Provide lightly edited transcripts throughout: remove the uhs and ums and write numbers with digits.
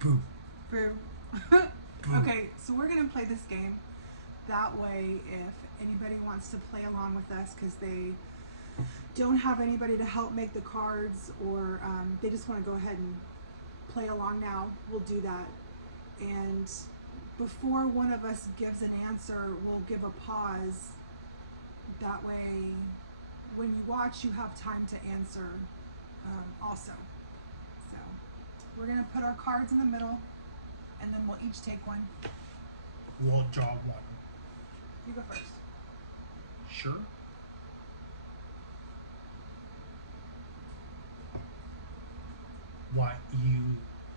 Boo. For okay, so we're gonna play this game. That way, if anybody wants to play along with us because they don't have anybody to help make the cards, or they just want to go ahead and play along now, we'll do that. And before one of us gives an answer, we'll give a pause. That way, when you watch, you have time to answer also. So we're gonna put our cards in the middle, and then we'll each take one. We'll draw one. You go first. Sure. What you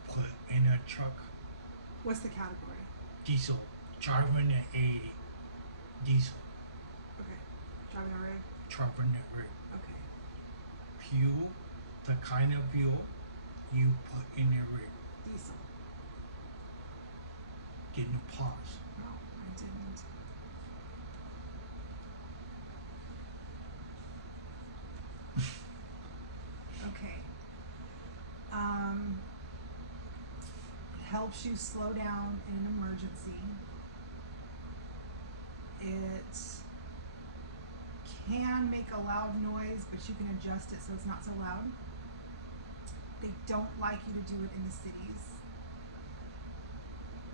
put in a truck? What's the category? Diesel. Driving a diesel. Okay. Driving a rig. Driving a rig. Okay. Fuel. The kind of fuel you put in a rig. Diesel. Didn't pause. No, I didn't. Okay. It helps you slow down in an emergency. It can make a loud noise, but you can adjust it so it's not so loud. They don't like you to do it in the cities.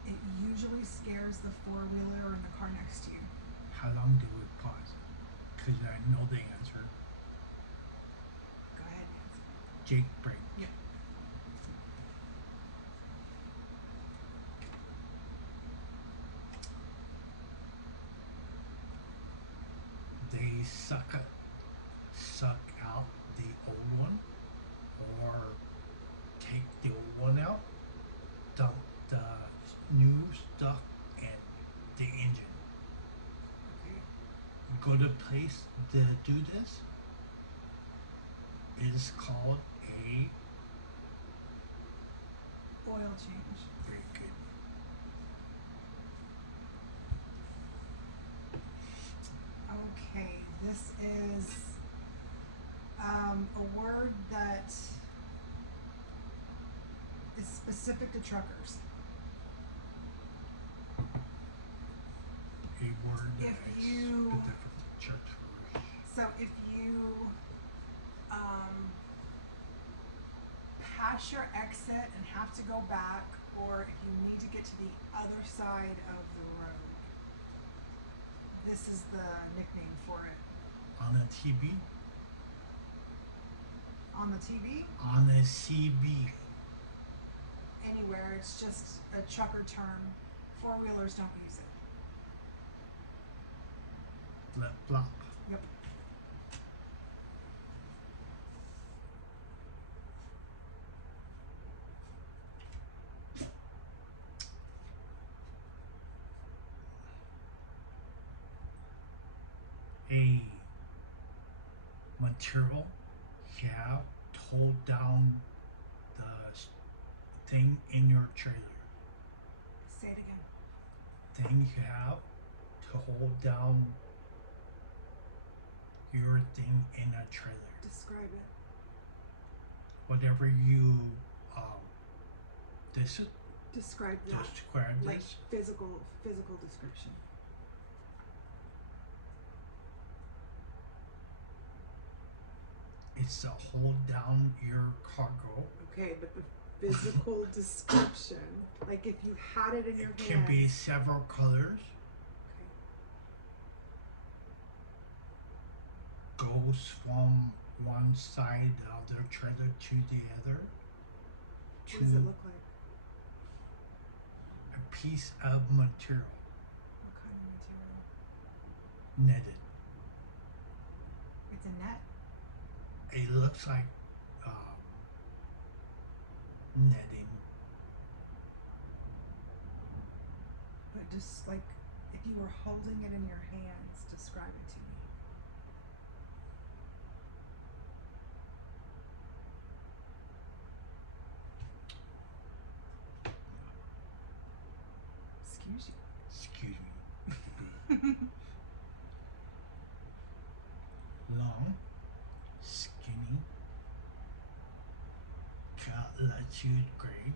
It usually scares the four-wheeler or in the car next to you. How long do we pause? Because I know the answer. Go ahead, Nancy. Jake break. Yep. They suck out the old one, or take the old one out, dump the new stuff and the engine. Okay. Go to place to do this. It is called a Oil change. very good. Okay, this is a word that is specific to truckers. A word that If is you- specific to church. So if you pass your exit and have to go back, or if you need to get to the other side of the road, this is the nickname for it. On a TB. On the TV, On a CB. anywhere, it's just a trucker term. Four-wheelers don't use it. Flip flop. Yep. A material have to hold down the thing in your trailer. Say it again. Thing you have to hold down your thing in a trailer. Describe it. Whatever you this is Describe that. describe Like this. physical description. It's to hold down your cargo. Okay, but the physical description, like if you had it in your It can be hands. several colors. Okay. Goes from one side of the trailer to the other. What does it look like? A piece of material, What kind of material? netted. It's a net. It looks like netting. But just like if you were holding it in your hands, describe it to me. Excuse Excuse me. you. Long, skinny, latitude gray,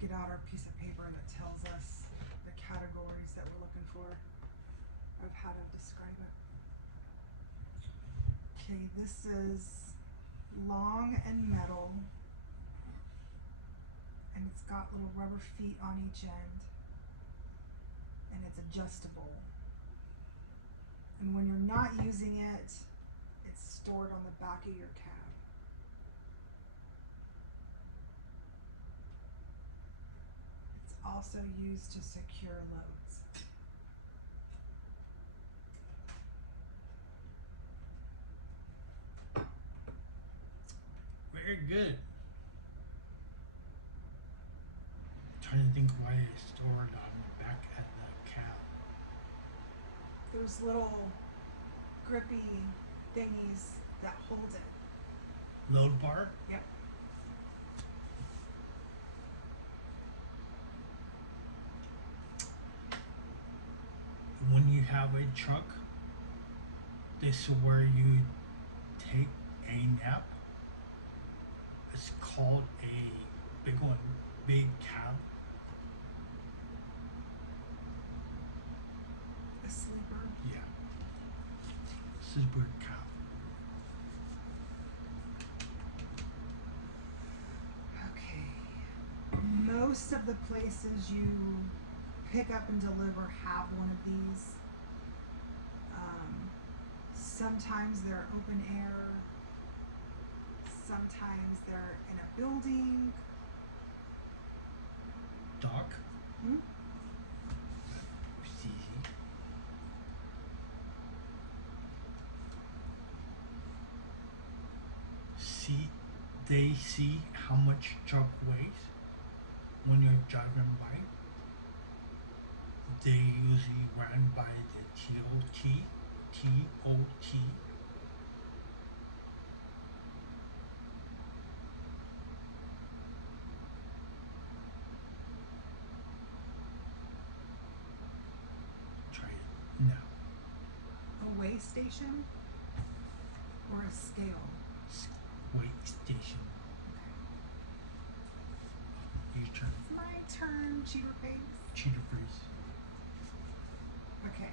get out our piece of paper that tells us the categories that we're looking for of how to describe it. Okay, this is long and metal, and it's got little rubber feet on each end, and it's adjustable. And when you're not using it, it's stored on the back of your cab. It's also used to secure loads. Very good. Trying to think why it's stored on the back of the cab. There's little grippy thingies that hold it. Load bar? Yep. When you have a truck, this is where you take a nap. It's called a big one, big cab. A sleeper. Yeah. Super cab. Okay. Most of the places you pick up and deliver have one of these. Sometimes they're open air. Sometimes they're in a building. Dock. Hmm? It's easy. They see how much truck weighs when you're driving by. They usually run by the TOT. Try it now. A weigh station or a scale? Weight station. Okay. Your turn. It's my turn, cheater face. Cheater face. Okay.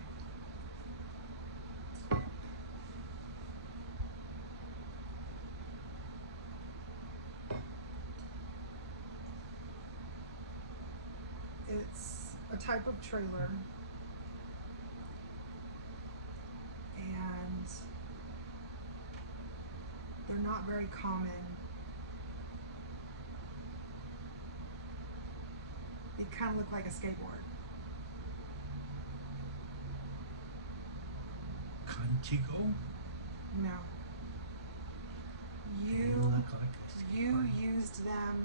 It's a type of trailer, and they're not very common. They kind of look like a skateboard. Contigo. No. They You look like a you skateboard. used them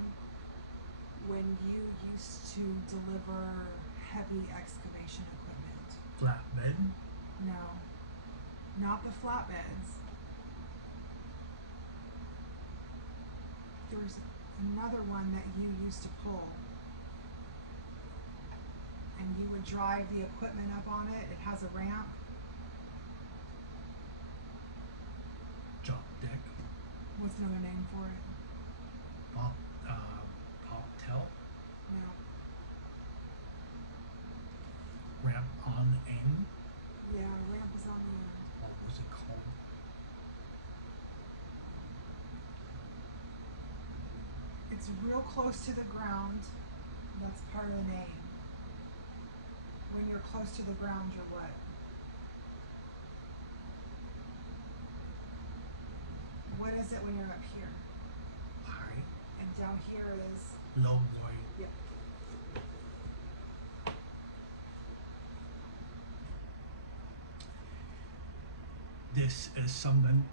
when you used to deliver heavy excavation equipment. Flatbed. No. Not the flatbeds. There's another one that you used to pull. And you would drive the equipment up on it. It has a ramp. Drop deck. What's another name for it? Bobtail. No. Ramp on end. Yeah, ramp is on the end. What was it called? It's real close to the ground. That's part of the name. When you're close to the ground, you're what? What is it when you're up here? High. And down here is. Low void. Yep. This is something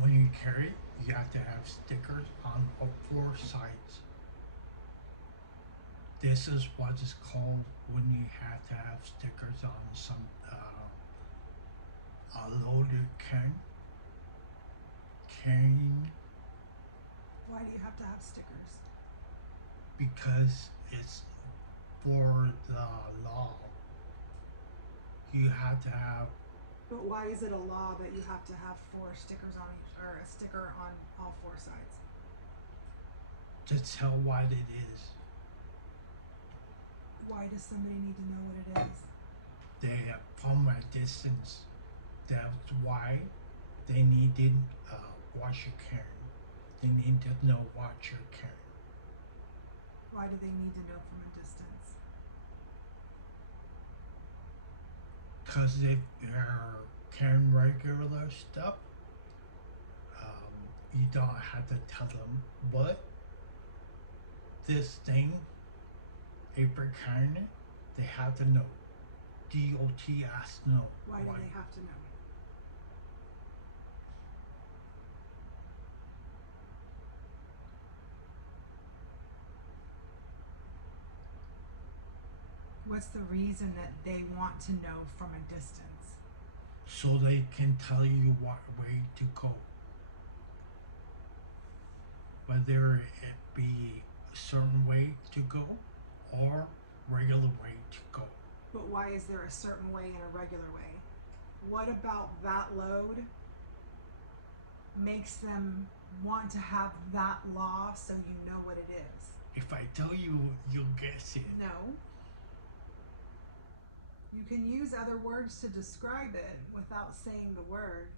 when you carry it, you have to have stickers on all four sides. This is what is called when you have to have stickers on some a loader carrying, Why do you have to have stickers? because it's for the law. You have to have. But why is it a law that you have to have 4 stickers on each, or a sticker on all 4 sides? to tell what it is. Why does somebody need to know what it is? They have from a distance. That's why they needed what you're carrying. They need to know what you're carrying. Why do they need to know from a distance? Because if you're carrying regular stuff, you don't have to tell them. But this thing, if you're carrying it, they have to know. DOT has to know. Why do they have to know? What's the reason that they want to know from a distance? So they can tell you what way to go. Whether it be a certain way to go or regular way to go. But why is there a certain way and a regular way? What about that load makes them want to have that law so you know what it is? If I tell you, you'll guess it. No. You can use other words to describe it without saying the word.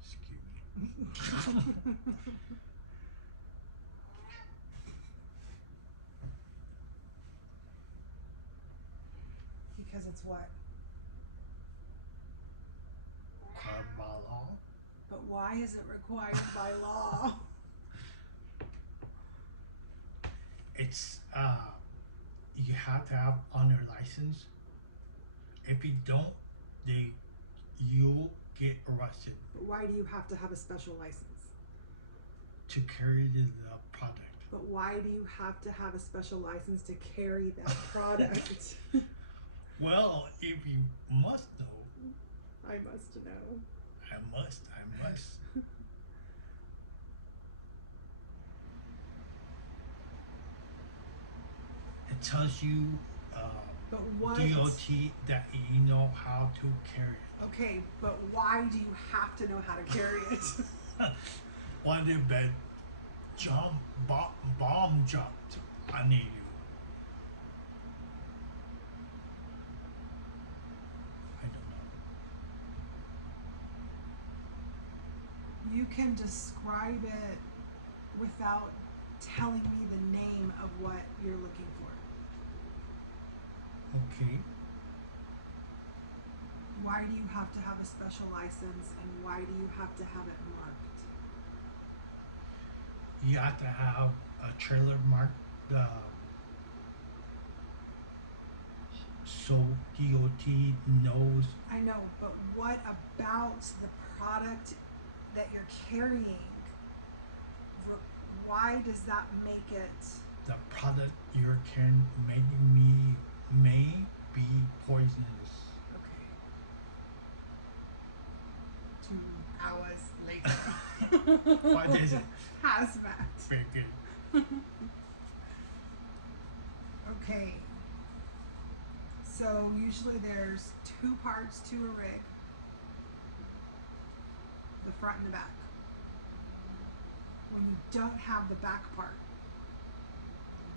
Excuse me. Because it's what? Required by law. But why is it required by law? It's you have to have on your license. If you don't, you'll get arrested. But why do you have to have a special license? To carry the product. But why do you have to have a special license to carry that product? Well, if you must know. I must know. I must. It tells you But what? DOT that you know how to carry it. Okay, but why do you have to know how to carry it? One day, bed bomb dropped on you. I don't know. You can describe it without telling me the name of what you're looking for. Okay. Why do you have to have a special license, and why do you have to have it marked? You have to have a trailer marked so DOT knows. I know, but what about the product that you're carrying? Why does that make it? The product you're carrying may be poisonous. Okay. 2 hours later. What is it? Hazmat. Very good. Okay. So usually there's 2 parts to a rig. The front and the back. When you don't have the back part.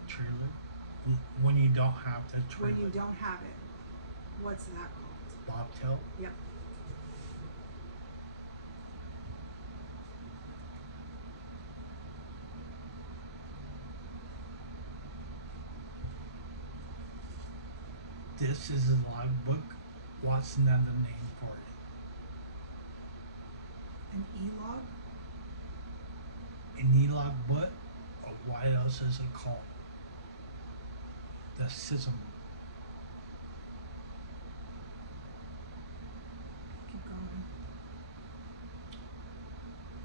Trailer. When you don't have the trailer. When you don't have it. What's that called? Bobtail. Yep. This is a logbook. What's another name for it? An e-log? An e-log, but what else is it called? The system. Keep going.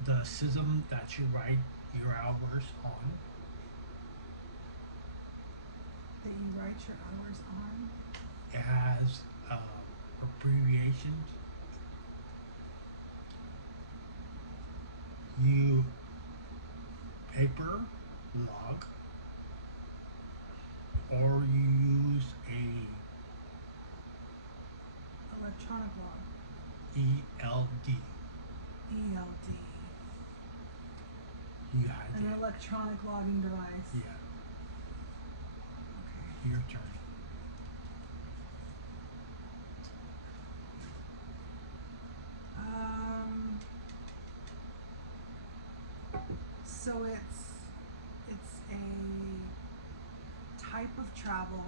The system that you write your hours on. That you write your hours on? It has abbreviations. You paper log, or you use a Electronic log. ELD. ELD. You had An it. electronic logging device. Yeah. Okay. Your turn. So it's a type of travel.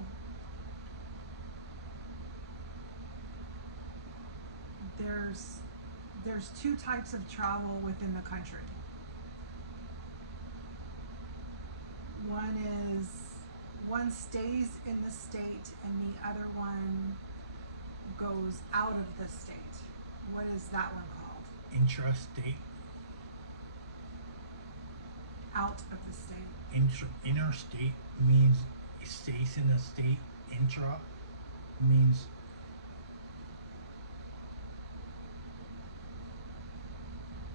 There's two types of travel within the country. One stays in the state and the other one goes out of the state. What is that one called? Intrastate. Out of the state. Interstate means it stays in the state. Intra means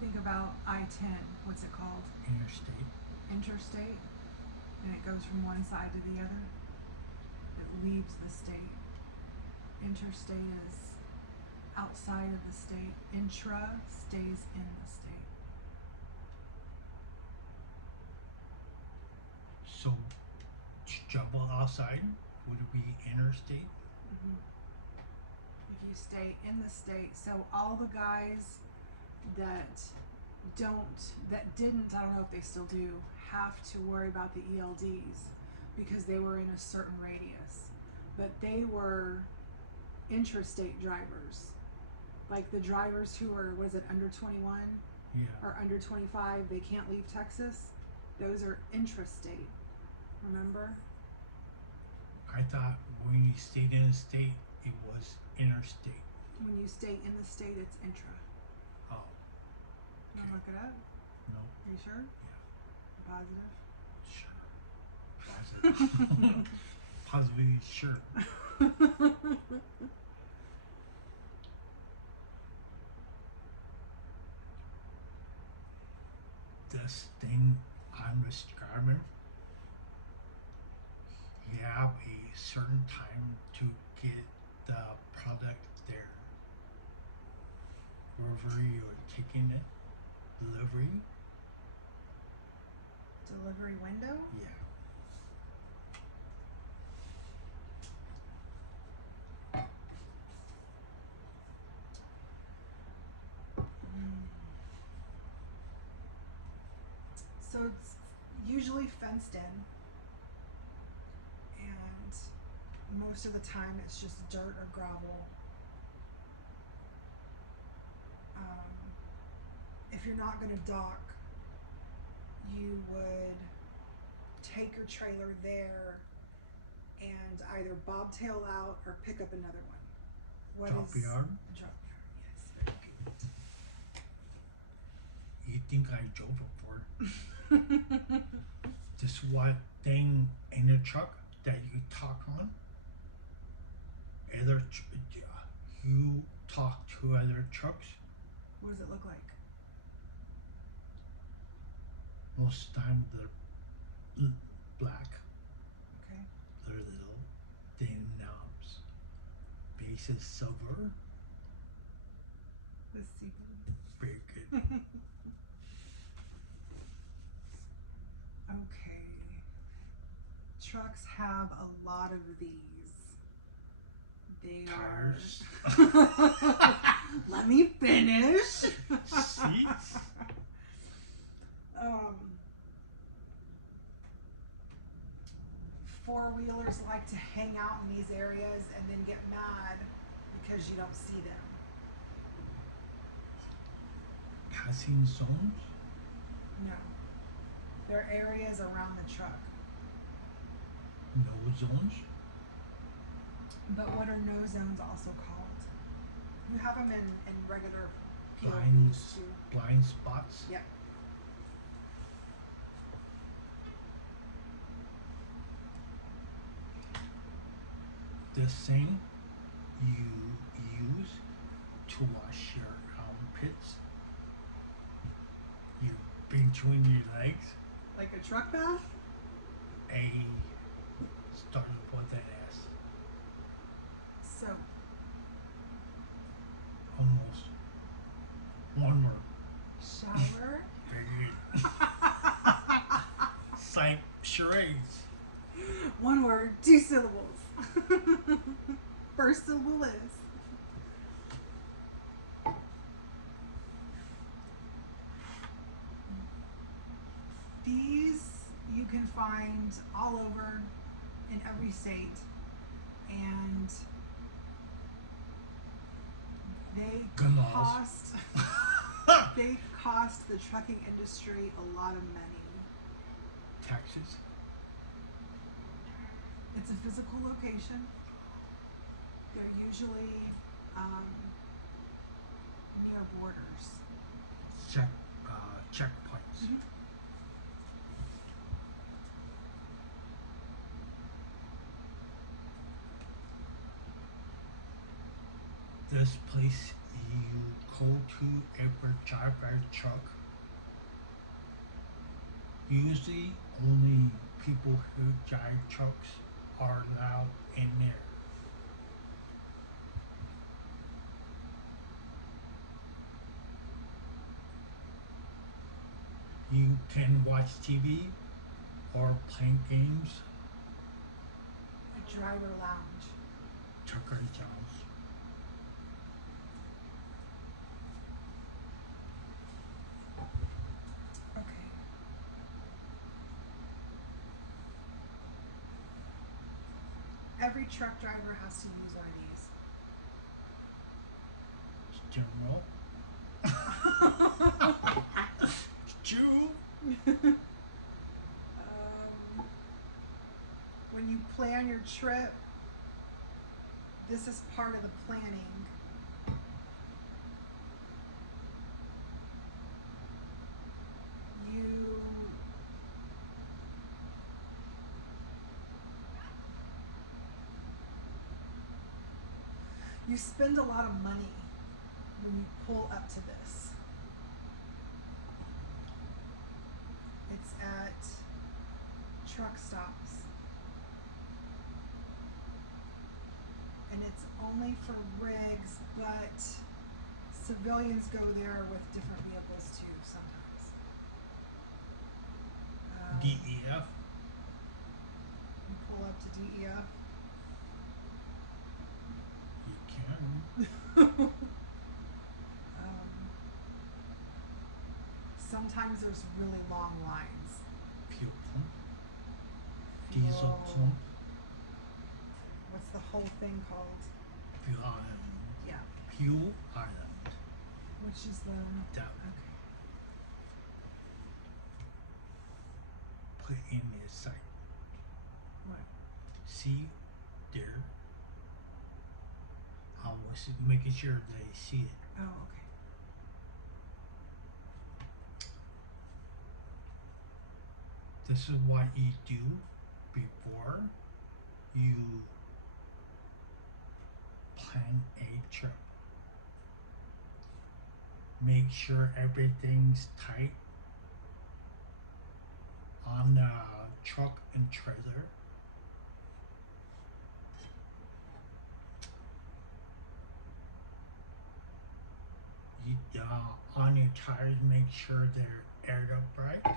Think about I-10. What's it called? interstate. Interstate. And it goes from one side to the other. It leaves the state. Interstate is outside of the state. Intra stays in the state. So travel outside would it be interstate? If you stay in the state, so all the guys that didn't, I don't know if they still do, have to worry about the ELDs because they were in a certain radius. But they were intrastate drivers. Like the drivers who are, what is it, under 21 Yeah. or under 25, they can't leave Texas. Those are intrastate. Remember? I thought when you stayed in a state, it was interstate. When you stay in the state, it's intra. Oh, You want to look it up? no. Are you sure? Yeah. Positive? Sure. Positively sure. This thing I'm describing, you have a certain time to get the product there. Wherever you're taking it, delivery, Delivery window? yeah. So it's usually fenced in, and most of the time it's just dirt or gravel. If you're not going to dock, you would take your trailer there and either bobtail out or pick up another one. Drop yard? Drop yard, yes. Very good. You think I drove it for? This what thing in the truck that you talk on? You talk to other trucks? What does it look like? Most of the time they're black. Okay. They're little, thin knobs. Base is silver. Let's see. Very good. Okay. Trucks have a lot of these. They Tires. are. Let me finish. Seats. Four-wheelers like to hang out in these areas and then get mad because you don't see them. Passing zones. No. They're areas around the truck. No zones. But what are no zones also called? You have them in regular Blind, POVs too. blind spots. Yep. This thing you use to wash your armpits. You between your legs. Like a truck bath? Started with that ass. So, charades. One word, 2 syllables. First syllable is. These you can find all over in every state, and they Ganas. cost they cost the trucking industry a lot of money. Taxes. It's a physical location. They're usually near borders. Checkpoints. Mhm. This place you go to every drive a truck. Usually only people who drive trucks are allowed in there. You can watch TV or play games. A driver lounge. Trucker Jones. Okay. Every truck driver has to use one of these. General. Jew. When you plan your trip, this is part of the planning. You spend a lot of money when you pull up to this. It's at truck stops. And it's only for rigs, but civilians go there with different vehicles too sometimes. DEF. You pull up to DEF. You can. Sometimes there's really long lines. Fuel pump. Diesel pump. What's the whole thing called? Fuel Island. Yeah. Fuel Island. Which is the... That Okay. put in the site. What? See there. I was making sure they see it. Oh, okay. This is what you do before you plan a trip. Make sure everything's tight on the truck and trailer. On your tires, make sure they're aired up right.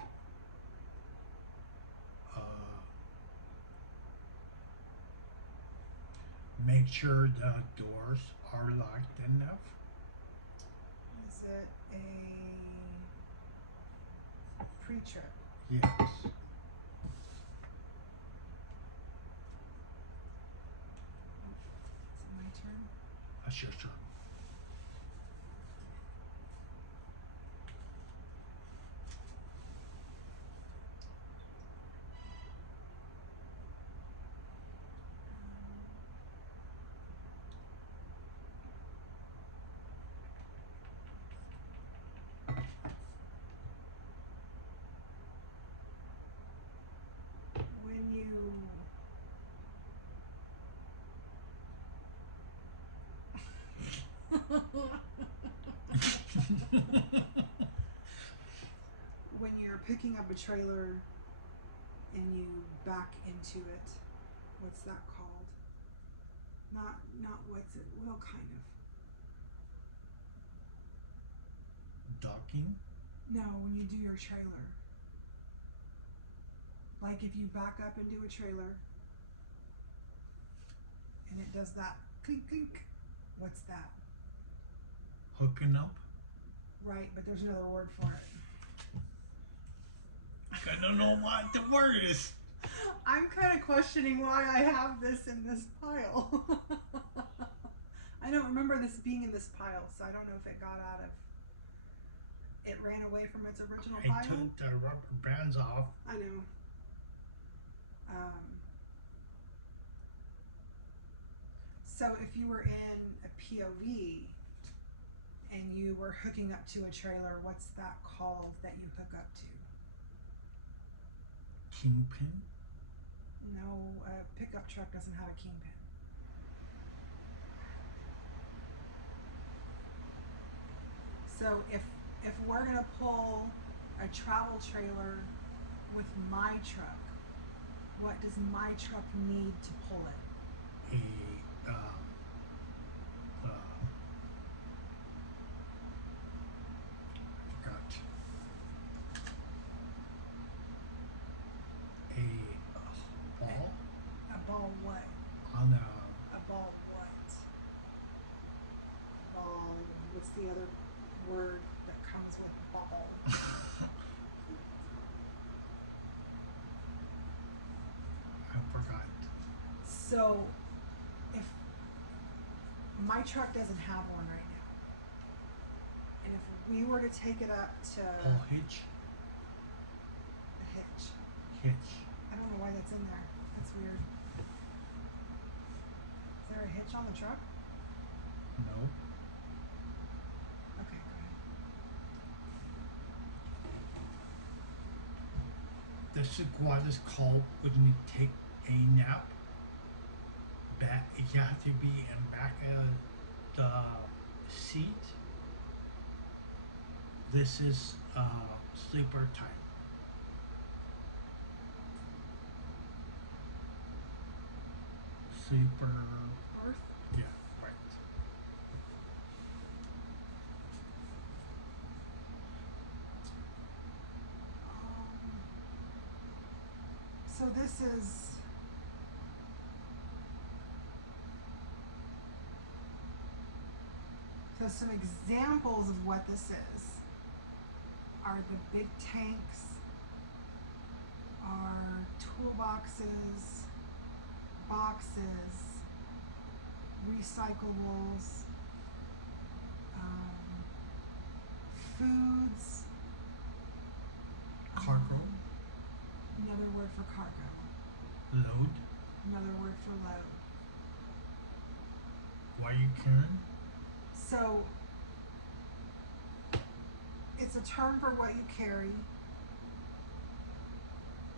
Make sure the doors are locked enough. Is it a pre-trip? Yes. Is it my turn? That's your turn. When you when you're picking up a trailer and you back into it, what's that called? Not what's it? Well, kind of. Docking. No, when you do your trailer. Like if you back up into a trailer and it does that clink clink, what's that? Hooking up. Right, but there's another word for it. I don't know what the word is. I'm kind of questioning why I have this in this pile. I don't remember this being in this pile, so I don't know if it got out of. It ran away from its original I pile. took the rubber bands off. I know. So if you were in a POV and you were hooking up to a trailer, what's that called that you hook up to? Kingpin. No, a pickup truck doesn't have a kingpin. So if we're gonna pull a travel trailer with my truck, what does my truck need to pull it? I forgot. A ball A ball what? on A ball what? Ball. What's the other word that comes with ball? I forgot. So, if my truck doesn't have one right now, and if we were to take it up to Pull hitch. the hitch, Hitch. I don't know why that's in there. That's weird. Is there a hitch on the truck? No. Okay, go ahead. This is what is called when you take a nap. Back, you have to be in back of the seat. This is sleeper time. Sleeper. Earth. Yeah, right. So this is so some examples of what this is are the big tanks, are toolboxes, boxes, recyclables, foods, Cargo. Another word for cargo. Load. Another word for load. What you carrying? So it's a term for what you carry.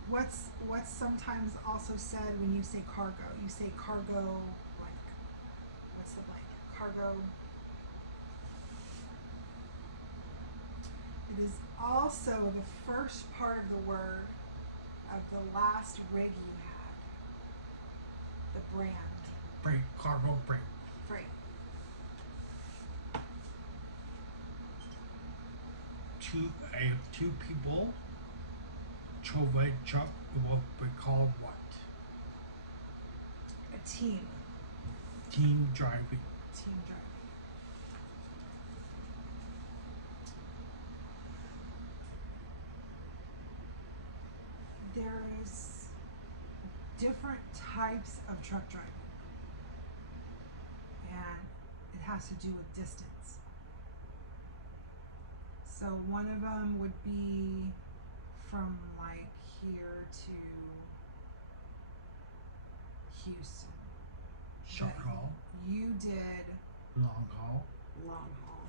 What's sometimes also said when you say cargo? You say cargo blank. What's the blank? Cargo. It is also the first part of the word of the last rig you had. The brand. Break. Cargo break. Freight. I have two people. Trove truck will be called what? A team. Team driving. Team driving. There's different types of truck driving, and it has to do with distance. So one of them would be from like here to Houston. Short But haul. You did Long haul. long haul.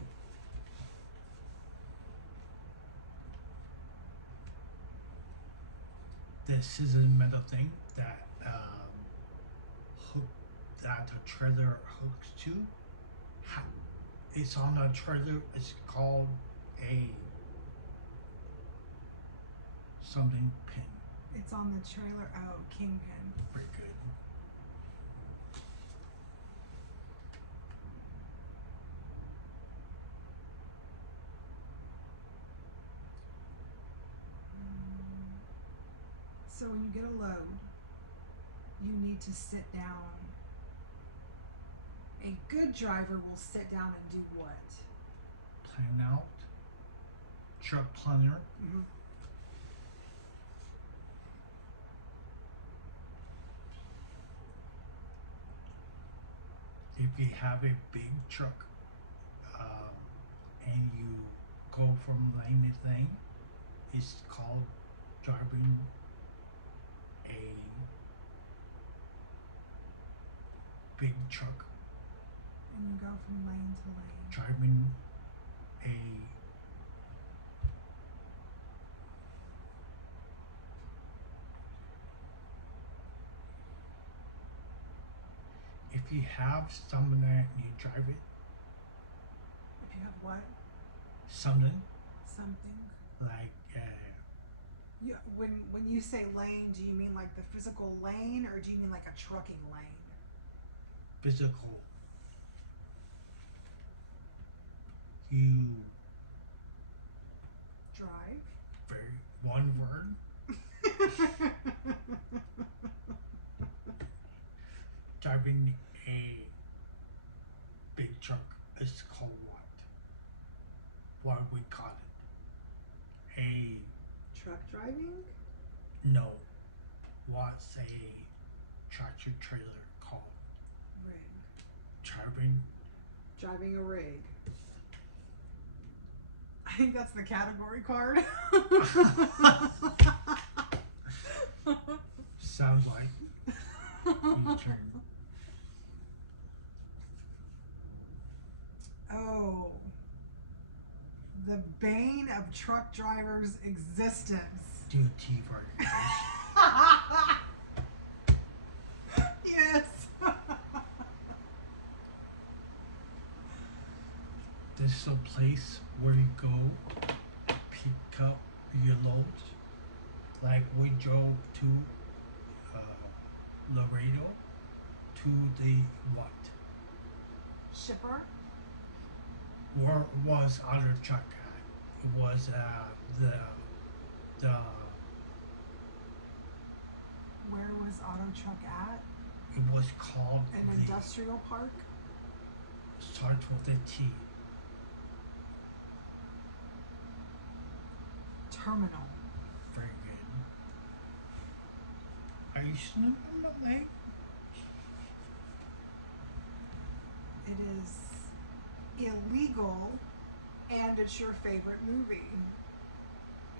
This is a metal thing that hook that the trailer hooks to. It's on a trailer. It's called a something pin. It's on the trailer. Oh, kingpin. Pretty good. So when you get a load, you need to sit down. A good driver will sit down and do what? Plan out. Truck planner. Mm-hmm. If you have a big truck and you go from lane to lane, it's called driving a big truck. And you go from lane to lane. Driving a if you have something that you drive it, If you have what? something Something. like Yeah. When you say lane, do you mean like the physical lane, or do you mean like a trucking lane? physical, you Drive. very one word, driving a big truck is called what? What we call it? A Truck driving. no. What's a tractor trailer called? Rig. Driving a rig. I think that's the category card. Sounds like you turn. Oh. The bane of truck drivers' existence. Duty for Yes. This is a place where you go pick up your loads. Like we drove to Laredo to the what? Shipper. Where was other truck at? It was the Where was Auto Truck at? it was called An the industrial park. starts with a T. Terminal. Very good. Are you snooping on that? It is illegal, and it's your favorite movie.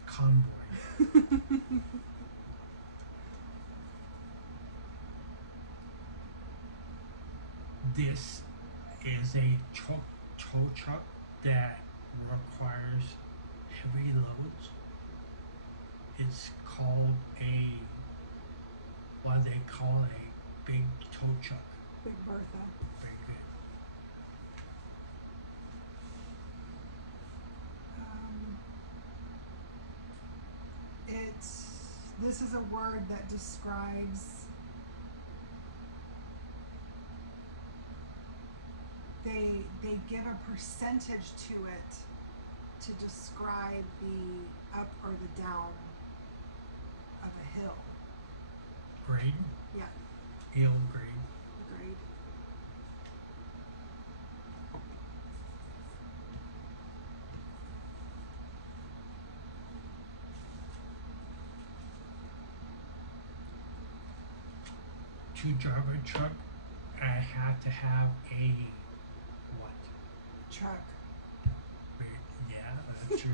Convoy. This is a tow truck that requires heavy loads. It's called what they call a big tow truck. Big Bertha. Very good. This is a word that describes they give a percentage to it to describe the up or the down of a hill. Grade? Yeah, Hill grade. grade. To drive a truck, I had to have a what? Truck. Yeah, that's true.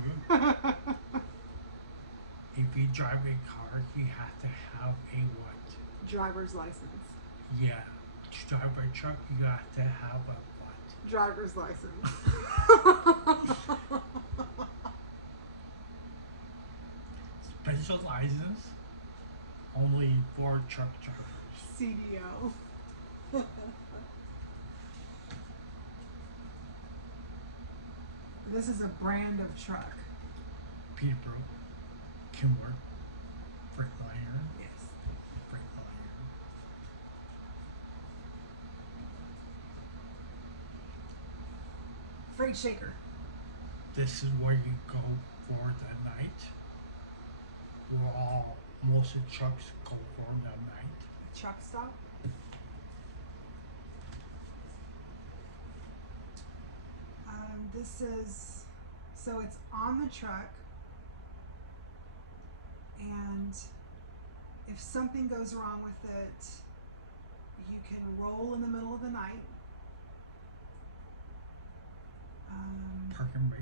If you drive a car, you have to have a what? Driver's license. Yeah. To drive a truck, you have to have a what? Driver's license. Special license only for truck drivers. CDO. This is a brand of truck. Peterborough, Kenworth, Freightliner, Yes. Freightliner. Freight shaker. This is where you go for the night. We're all most of the trucks go for the night. Truck stop. This is, so it's on the truck, and if something goes wrong with it, you can roll in the middle of the night. Park and brake.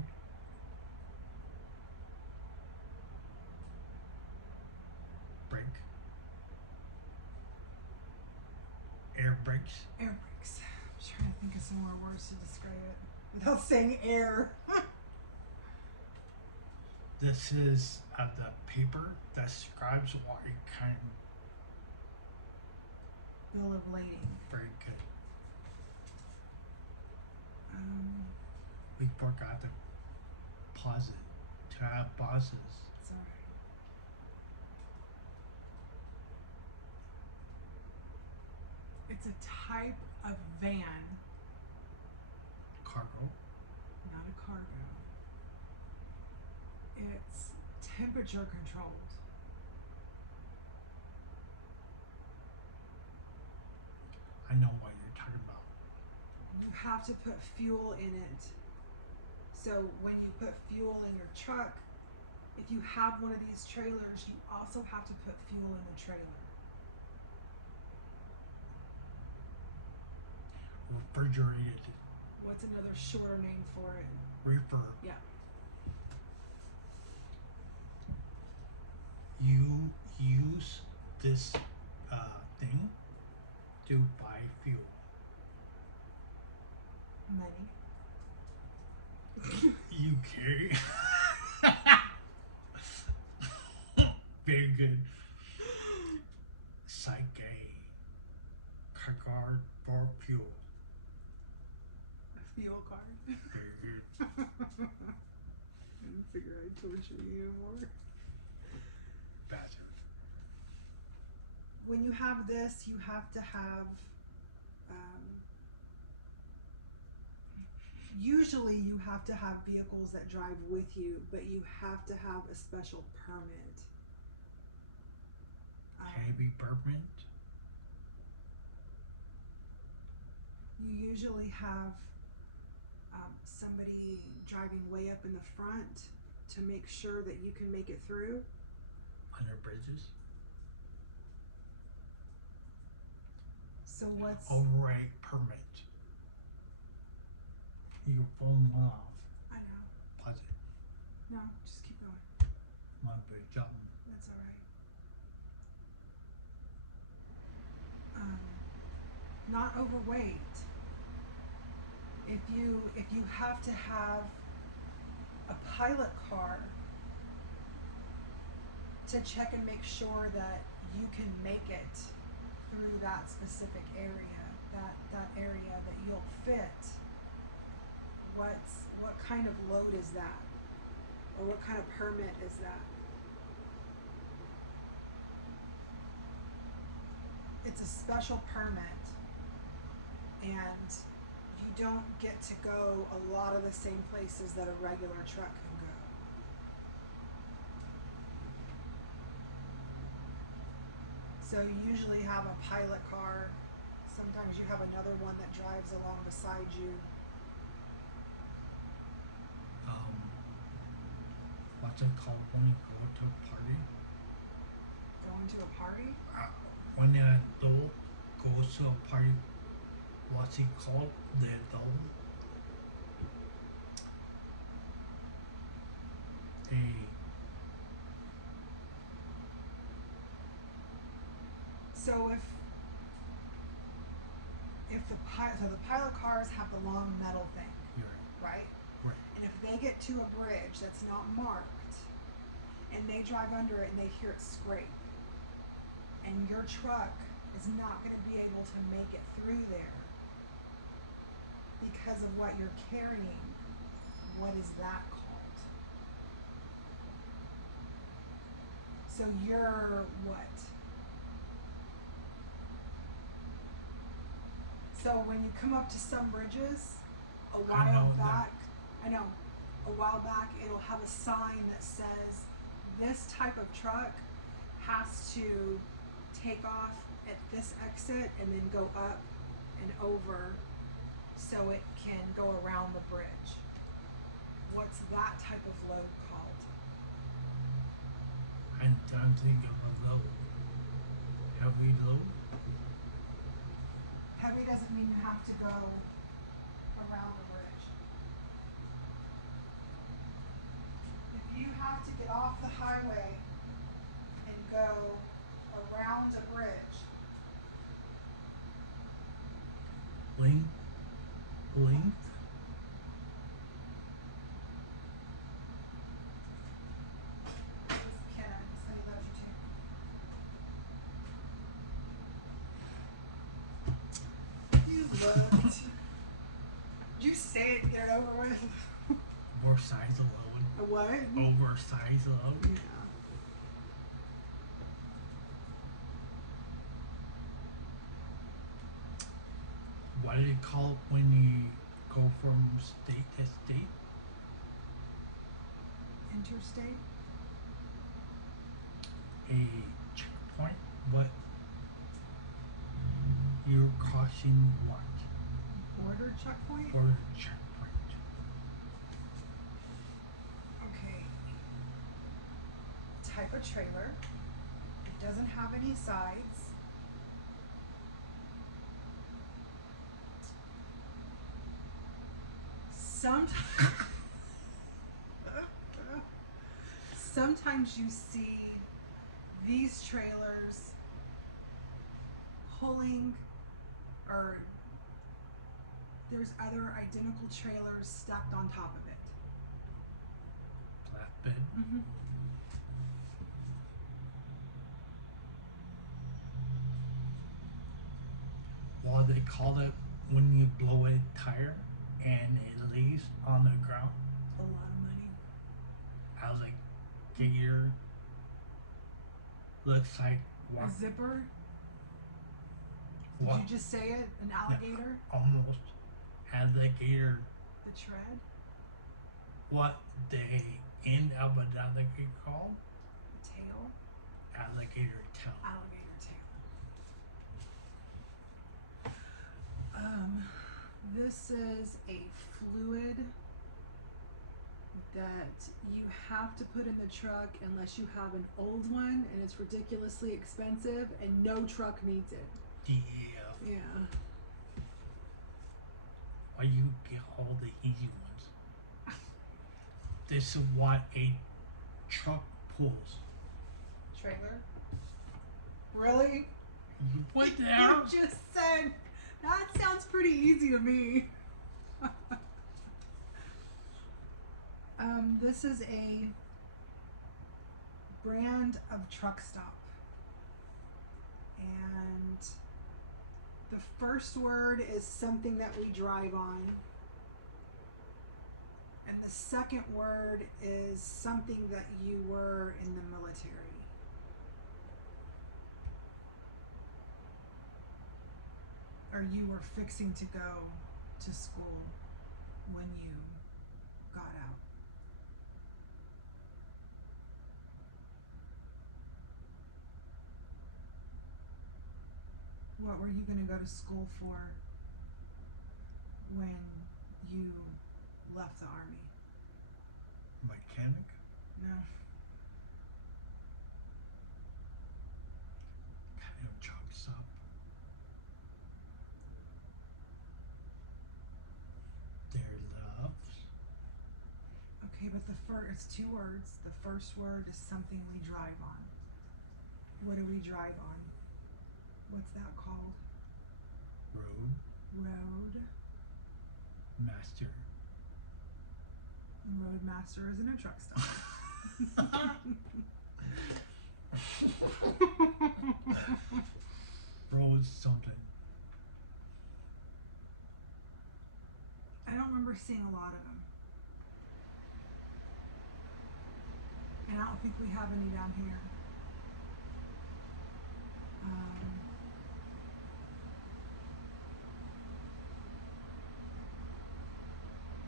Brake. Air brakes. Air brakes. I'm trying to think of some more words to describe it without saying air. This is the paper that describes what you can. Bill of lading. Very good. Um, We forgot to pause it to have bosses. Sorry. It's a type of van, Cargo. not a cargo. It's temperature controlled. I know what you're talking about. You have to put fuel in it. So when you put fuel in your truck, if you have one of these trailers, you also have to put fuel in the trailer. Refrigerated. What's another shorter name for it? Reefer. Yeah. You use this thing to buy fuel. Money. You carry. Very good. Psych a card for fuel. A fuel card. Very good. I didn't figure I'd torture you anymore. Bastard. When you have this, you have to have, usually you have to have vehicles that drive with you, but you have to have a special permit. Heavy permit. You usually have somebody driving way up in the front to make sure that you can make it through. Under bridges. So what's... Override permit. Your phone went off. I know. Pause it. No, just keep going. My big job. That's all right. Not overweight. If you have to have a pilot car to check and make sure that you can make it through that specific area, that area that you'll fit. What kind of load is that? Or what kind of permit is that? It's a special permit, and you don't get to go a lot of the same places that a regular truck can go. So you usually have a pilot car. Sometimes you have another one that drives along beside you. What's it called when you go to a party? Going to a party? When an adult goes to a party, what's it called? The adult? So if the pilot cars have the long metal thing, right? Right. And if they get to a bridge that's not marked, and they drive under it and they hear it scrape, and your truck is not going to be able to make it through there because of what you're carrying, what is that called? So you're what? So when you come up to some bridges, a while back, it'll have a sign that says this type of truck has to take off at this exit and then go up and over so it can go around the bridge. What's that type of load called? I don't think of a load. Heavy load? Heavy doesn't mean you have to go around the bridge. If you have to get off the highway and go around a bridge, Length? Length? this is Kenna, Sunny loves you too. You looked. Did you say it and get it over with? Oversized load. A what? Oversized load. Yeah. What do you call it when you go from state to state? Interstate? A checkpoint? What? You're crossing what? Border checkpoint? Border checkpoint. Okay. Type of trailer. It doesn't have any sides. Sometimes you see these trailers pulling, or there's other identical trailers stacked on top of it. Flatbed. Mm-hmm. What do they call it when you blow a tire and it lays on the ground? A lot of money. Alligator. Looks like what? A zipper? Did What? you just say it? An alligator? Almost. Alligator. The tread? What the end of an alligator called? The tail? Alligator tail. Alligator tail. This is a fluid that you have to put in the truck unless you have an old one and it's ridiculously expensive and no truck needs it. Yeah. Yeah. Why you get all the easy ones? This is what a truck pulls. Trailer? Really? What the hell? You just said that sounds pretty easy to me. This is a brand of truck stop. And the first word is something that we drive on. And the second word is something that you were in the military. Or you were fixing to go to school when you got out. What were you going to go to school for when you left the army? Mechanic? No. Kind of truck stop. Their loves. Okay, but it's two words. The first word is something we drive on. What do we drive on? What's that called? Road. Road. Master. Roadmaster isn't a truck stop. Road something. I don't remember seeing a lot of them. And I don't think we have any down here.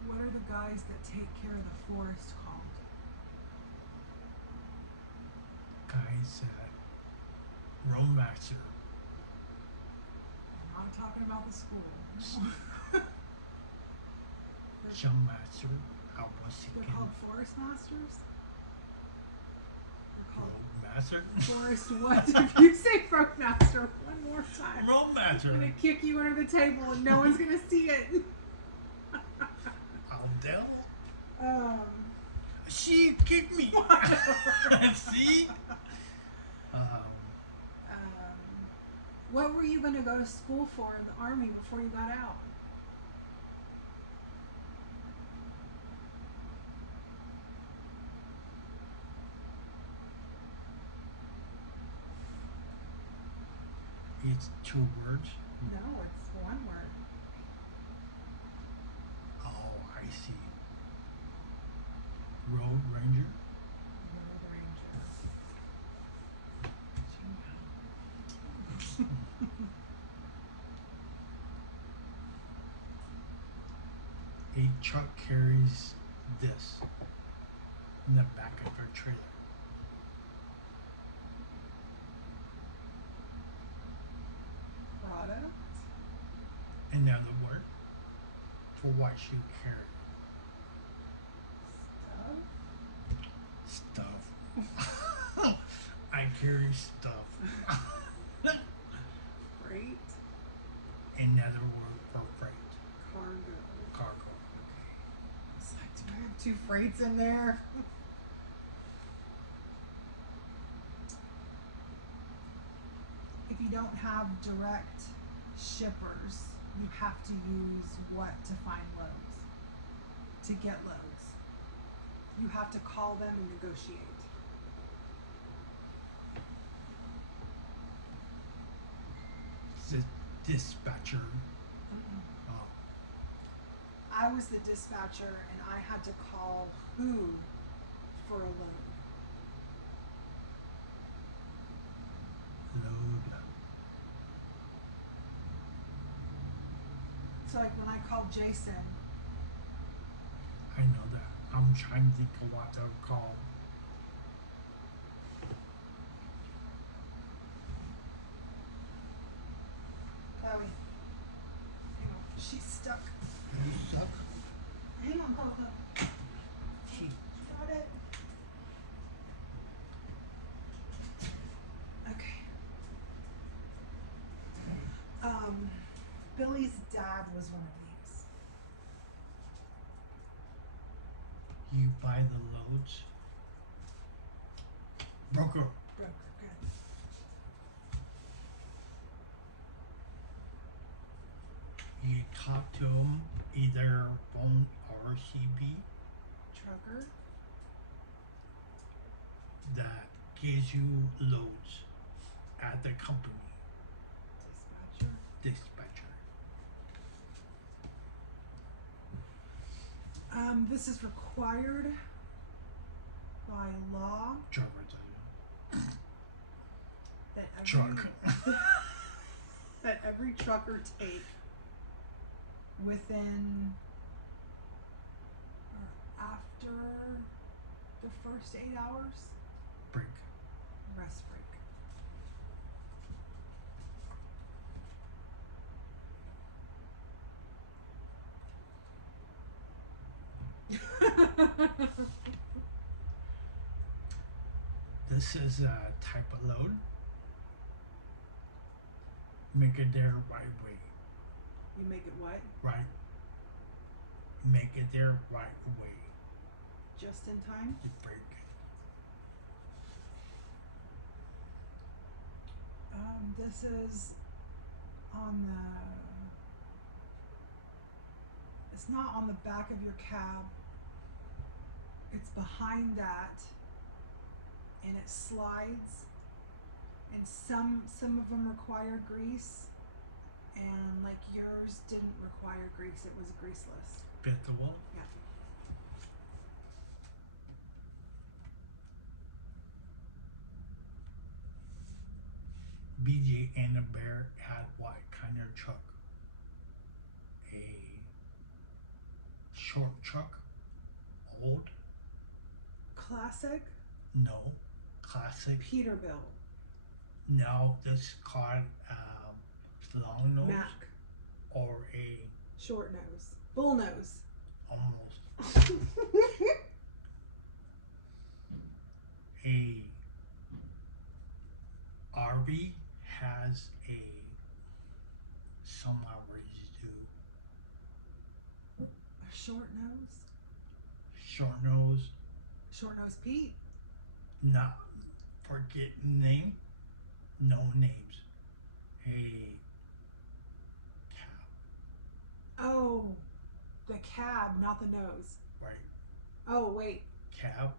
What are the guys that take care of the forest called? Guys that Roadmaster. I'm not talking about the school. Shummaster. I was They're thinking called forest masters. They're called Roadmaster. forest what? If you say roadmaster one more time, I'm Roadmaster. gonna kick you under the table and no one's gonna see it. I'll tell. She kicked me. See? What were you gonna go to school for in the army before you got out? It's 2 words. No, it's one word. Oh, I see. Road Ranger. Road Ranger. A truck carries this in the back of our trailer. Product. Another word for what you carry. Stuff. Stuff. I carry stuff. Freight. Another word for freight. Cargo. Cargo. It's like, do I have 2 freights in there? If you don't have direct shippers, you have to use what to find loads? To get loads. You have to call them and negotiate. Dispatcher. Oh, I was the dispatcher and I had to call who for a load. load. So like when I called Jason, I know that. I'm trying to think of what to call. Chloe, hang on, she's stuck. You suck. Hang on, hold on. She. Got it. Okay. Billy's dad was one of these. You buy the loads. Broker. Broker, good. You talk to them either phone or CB Trucker, that gives you loads at the company. dispatcher, Dispatcher. this is required by law Driver's that every truck. that every trucker take within or after the first 8 hours Break. rest break. This is a type of load. Make it there right way. You make it what? Right. Make it there right away. Just in time? You break. This is on the. It's not on the back of your cab. It's behind that, and it slides. And some of them require grease, and like yours didn't require grease. It was greaseless. Bit the wall. Yeah. BJ and the Bear had what kind of truck? A short truck? Old? Classic No. Classic? Peterbilt. Now this called long nose Mac. or a Short nose. Bull nose. almost a RV has a some outrageous do A short nose. short nose, Short nose Pete. not forget name, no names. A cab, Oh, the cab, not the nose. right? Oh, wait. Cab,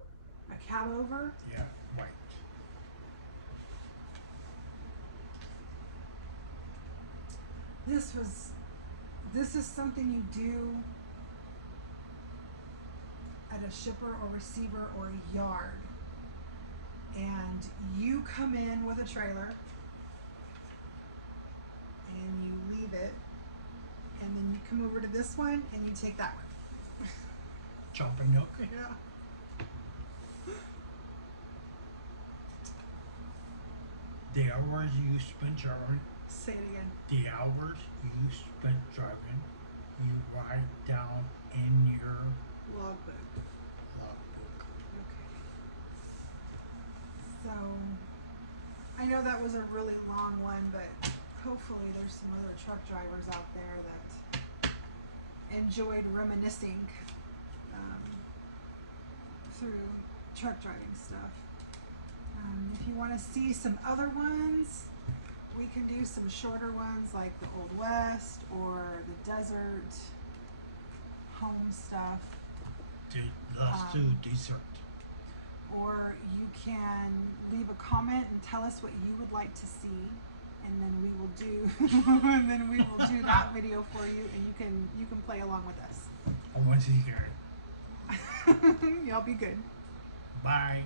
A cab over? yeah, right. This is something you do at a shipper or receiver or a yard. And you come in with a trailer and you leave it, and then you come over to this one and you take that one. Jumping hook, Yeah. the hours you spend driving, Say it again. the hours you spend driving, you write down in your Logbook. logbook. Okay. So, I know that was a really long one, but hopefully there's some other truck drivers out there that enjoyed reminiscing through truck driving stuff. If you want to see some other ones, we can do some shorter ones like the Old West or the desert home stuff. Let's do dessert. Or you can leave a comment and tell us what you would like to see, and then we will do and then we will do that video for you, and you can play along with us. I want to hear it. Y'all be good. Bye.